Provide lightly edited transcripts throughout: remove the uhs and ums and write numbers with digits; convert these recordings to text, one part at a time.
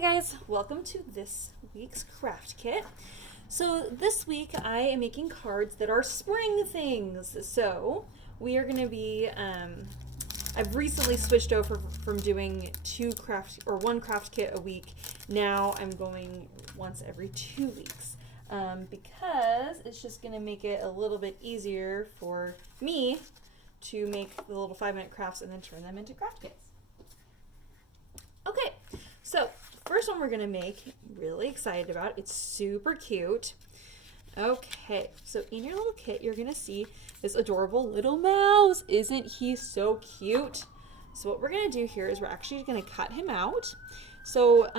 Hi guys, welcome to this week's craft kit. So this week I am making cards that are spring things. So we are going to be, I've recently switched over from doing one craft kit a week. Now I'm going once every 2 weeks because it's just going to make it a little bit easier for me to make the little 5-minute crafts and then turn them into craft kits. Okay, so first one we're gonna make, really excited about. It's super cute. Okay, so in your little kit, you're gonna see this adorable little mouse. Isn't he so cute? So what we're gonna do here is we're actually gonna cut him out. So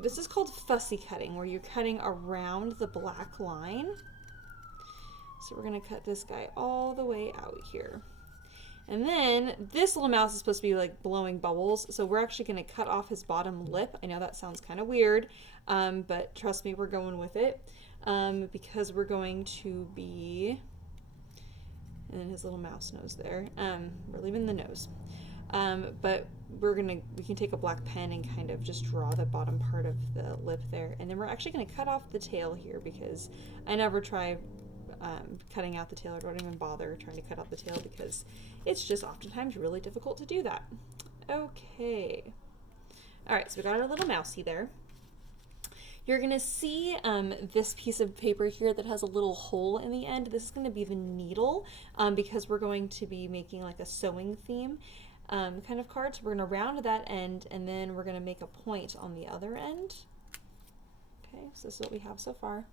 this is called fussy cutting, where you're cutting around the black line. So we're gonna cut this guy all the way out here. And then this little mouse is supposed to be like blowing bubbles, so we're actually going to cut off his bottom lip. I know that sounds kind of weird, but trust me, we're going with it because we're going to be, and then his little mouse nose there, we're leaving the nose, but we can take a black pen and kind of just draw the bottom part of the lip there, and then we're actually going to cut off the tail here because I never try cutting out the tail. I don't even bother trying to cut out the tail because it's just oftentimes really difficult to do that. Okay. All right, so we got our little mousey there. You're going to see this piece of paper here that has a little hole in the end. This is going to be the needle because we're going to be making like a sewing theme kind of card. So we're going to round that end and then we're going to make a point on the other end. Okay, so this is what we have so far.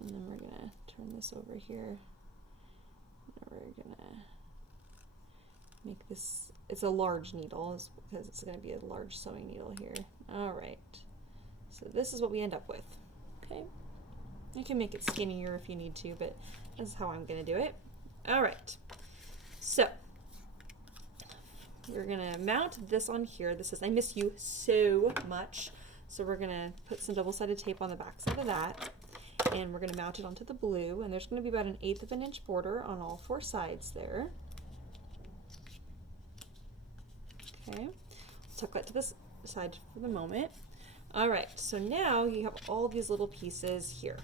And then we're going to turn this over here. And we're going to make this, it's a large needle because it's going to be a large sewing needle here. All right. So this is what we end up with. Okay. You can make it skinnier if you need to, but this is how I'm going to do it. All right. So we're going to mount this on here. This says, "I miss you so much." So we're going to put some double-sided tape on the back side of that. And we're going to mount it onto the blue, and there's going to be about 1/8 of an inch border on all 4 sides there. Okay, tuck that to this side for the moment. All right, so now you have all these little pieces here.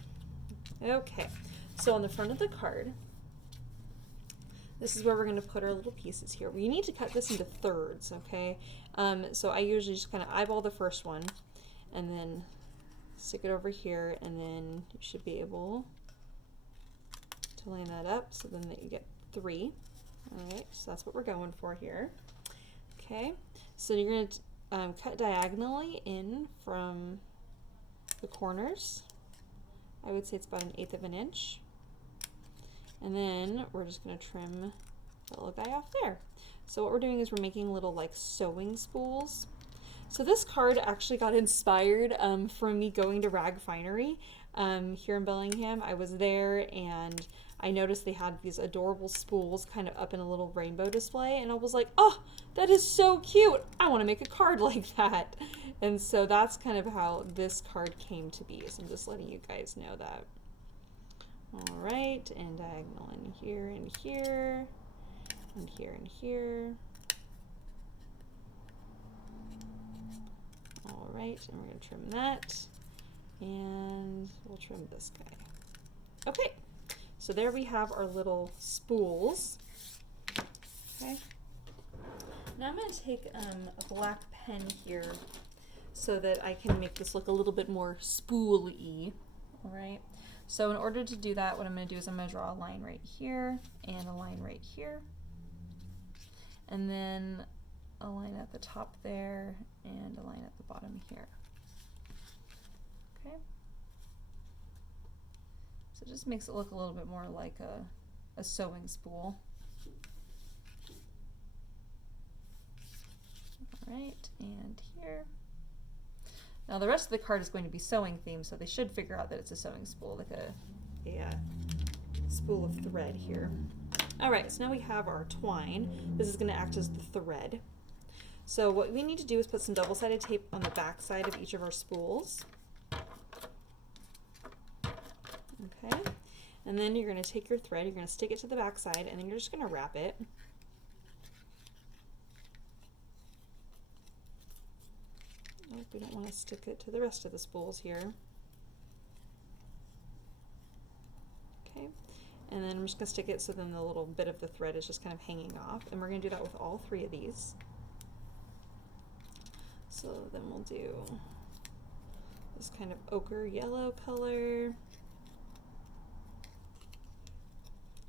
Okay, so on the front of the card, this is where we're going to put our little pieces here. We need to cut this into thirds, okay? So I usually just kind of eyeball the first one, and then stick it over here, and then you should be able to line that up so then that you get 3. All right, so that's what we're going for here. Okay, so you're going to cut diagonally in from the corners. I would say it's about 1/8 of an inch. And then we're just going to trim that little guy off there. So what we're doing is we're making little like sewing spools. So this card actually got inspired from me going to Rag Finery here in Bellingham. I was there and I noticed they had these adorable spools kind of up in a little rainbow display, and I was like, oh, that is so cute. I want to make a card like that. And so that's kind of how this card came to be. So I'm just letting you guys know that. All right, and diagonal in here and here and here and here. All right, and we're going to trim that, and we'll trim this guy. Okay, so there we have our little spools. Okay, now I'm going to take a black pen here so that I can make this look a little bit more spool-y. All right, so in order to do that, what I'm going to do is I'm going to draw a line right here and a line right here, and then a line at the top there and a line at the bottom here. Okay, so it just makes it look a little bit more like a sewing spool. All right, and here. Now the rest of the card is going to be sewing themed, so they should figure out that it's a sewing spool, like a spool of thread here. All right, so now we have our twine. This is going to act as the thread. So what we need to do is put some double-sided tape on the back side of each of our spools. Okay, and then you're going to take your thread, you're going to stick it to the back side, and then you're just going to wrap it. We don't want to stick it to the rest of the spools here. Okay, and then I'm just going to stick it so then the little bit of the thread is just kind of hanging off, and we're going to do that with all 3 of these. So then we'll do this kind of ochre yellow color.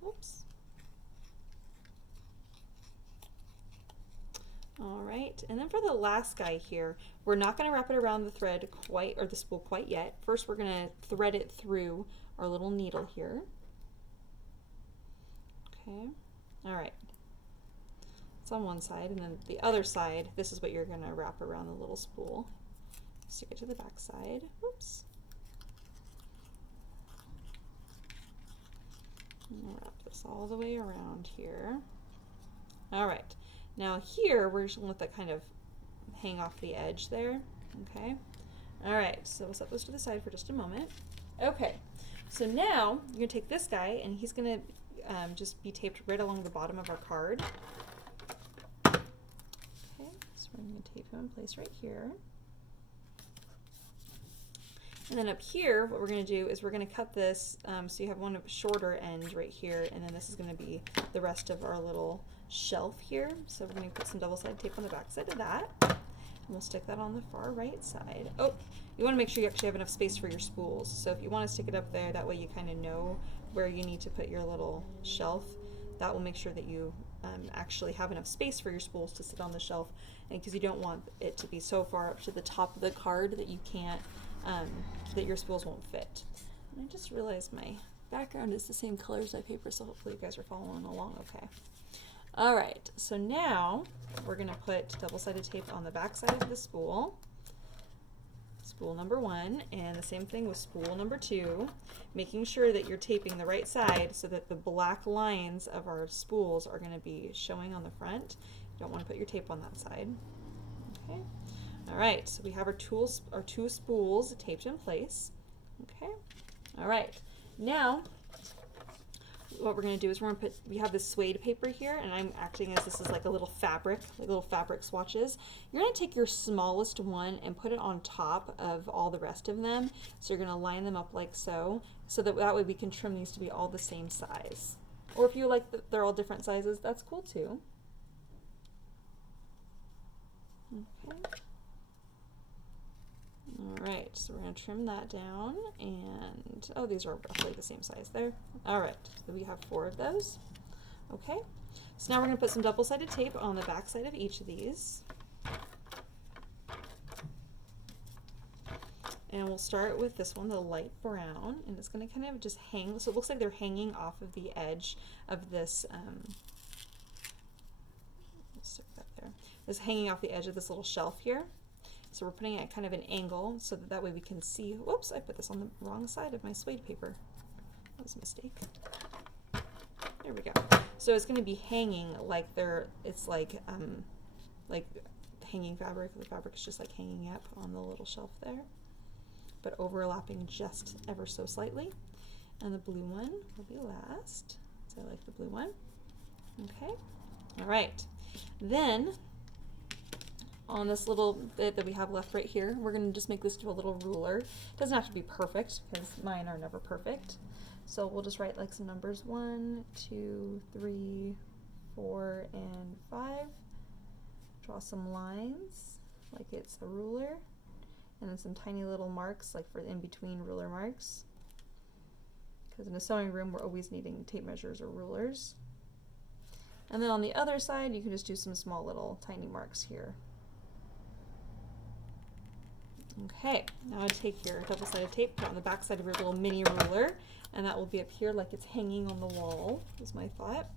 Oops. All right, and then for the last guy here, we're not going to wrap it around the thread quite, or the spool quite yet. First, we're going to thread it through our little needle here. Okay, all right. It's on one side, and then the other side, this is what you're going to wrap around the little spool. Stick it to the back side. Oops. And wrap this all the way around here. All right. Now here, we're just going to let that kind of hang off the edge there. Okay. All right. So we'll set those to the side for just a moment. Okay. So now you're going to take this guy, and he's going to just be taped right along the bottom of our card. Okay. So we're going to tape him in place right here. And then up here, what we're going to do is we're going to cut this so you have one shorter end right here, and then this is going to be the rest of our little shelf here. So we're going to put some double-sided tape on the back side of that, and we'll stick that on the far right side. Oh, you want to make sure you actually have enough space for your spools. So if you want to stick it up there, that way you kind of know where you need to put your little shelf. That will make sure that you actually have enough space for your spools to sit on the shelf, and because you don't want it to be so far up to the top of the card that you can't that your spools won't fit. And I just realized my background is the same color as my paper, so hopefully you guys are following along okay. All right, so now we're going to put double-sided tape on the back side of the spool, spool number 1, and the same thing with spool number 2, making sure that you're taping the right side so that the black lines of our spools are going to be showing on the front. You don't want to put your tape on that side. Okay. All right, so we have our 2 spools taped in place. Okay, all right. Now, what we're going to do is we have this suede paper here, and I'm acting as this is like a little fabric, like little fabric swatches. You're going to take your smallest one and put it on top of all the rest of them. So you're going to line them up like so that way we can trim these to be all the same size. Or if you like that they're all different sizes, that's cool too. Okay. Alright, so we're going to trim that down, and oh, these are roughly the same size there. Alright, so we have 4 of those. Okay, so now we're going to put some double-sided tape on the back side of each of these. And we'll start with this one, the light brown, and it's going to kind of just hang, so it looks like they're hanging off of the edge of this, let's stick that there. It's hanging off the edge of this little shelf here. So we're putting it at kind of an angle so that way we can see. Whoops, I put this on the wrong side of my suede paper. That was a mistake. There we go. So it's going to be hanging like it's like hanging fabric. The fabric is just like hanging up on the little shelf there, but overlapping just ever so slightly. And the blue one will be last. So I like the blue one. Okay. All right. Then on this little bit that we have left right here, we're going to just make this to a little ruler. It doesn't have to be perfect because mine are never perfect. So we'll just write like some numbers 1, 2, 3, 4, and 5. Draw some lines like it's a ruler, and then some tiny little marks like for in between ruler marks. Because in a sewing room, we're always needing tape measures or rulers. And then on the other side, you can just do some small little tiny marks here. Okay, now I take your double-sided tape, put it on the back side of your little mini ruler, and that will be up here like it's hanging on the wall, is my thought.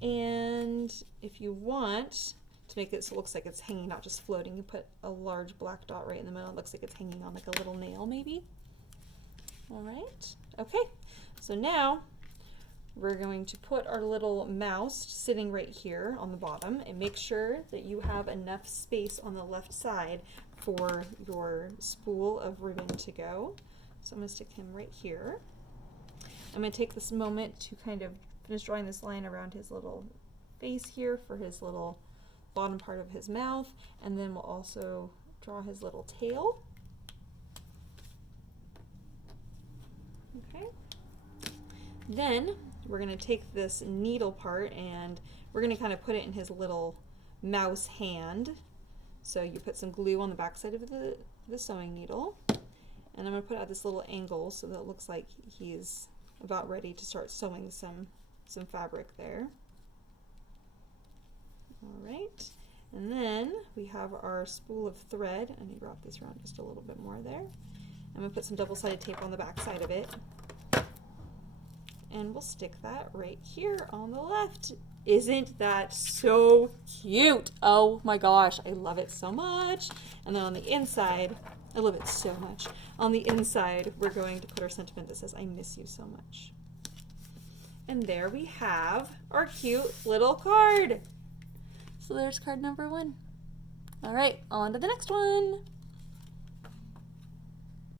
And if you want to make it so it looks like it's hanging, not just floating, you put a large black dot right in the middle. It looks like it's hanging on like a little nail maybe. All right, okay, so now we're going to put our little mouse sitting right here on the bottom, and make sure that you have enough space on the left side for your spool of ribbon to go. So I'm going to stick him right here. I'm going to take this moment to kind of finish drawing this line around his little face here for his little bottom part of his mouth, and then we'll also draw his little tail. Okay. Then we're going to take this needle part and we're going to kind of put it in his little mouse hand. So you put some glue on the back side of the sewing needle, and I'm going to put out this little angle so that it looks like he's about ready to start sewing some fabric there. All right, and then we have our spool of thread. I need to wrap this around just a little bit more there. I'm going to put some double-sided tape on the back side of it, and we'll stick that right here on the left. Isn't that so cute? Oh my gosh, I love it so much. And then on the inside, I love it so much. On the inside, we're going to put our sentiment that says, I miss you so much. And there we have our cute little card. So there's card number 1. All right, on to the next one.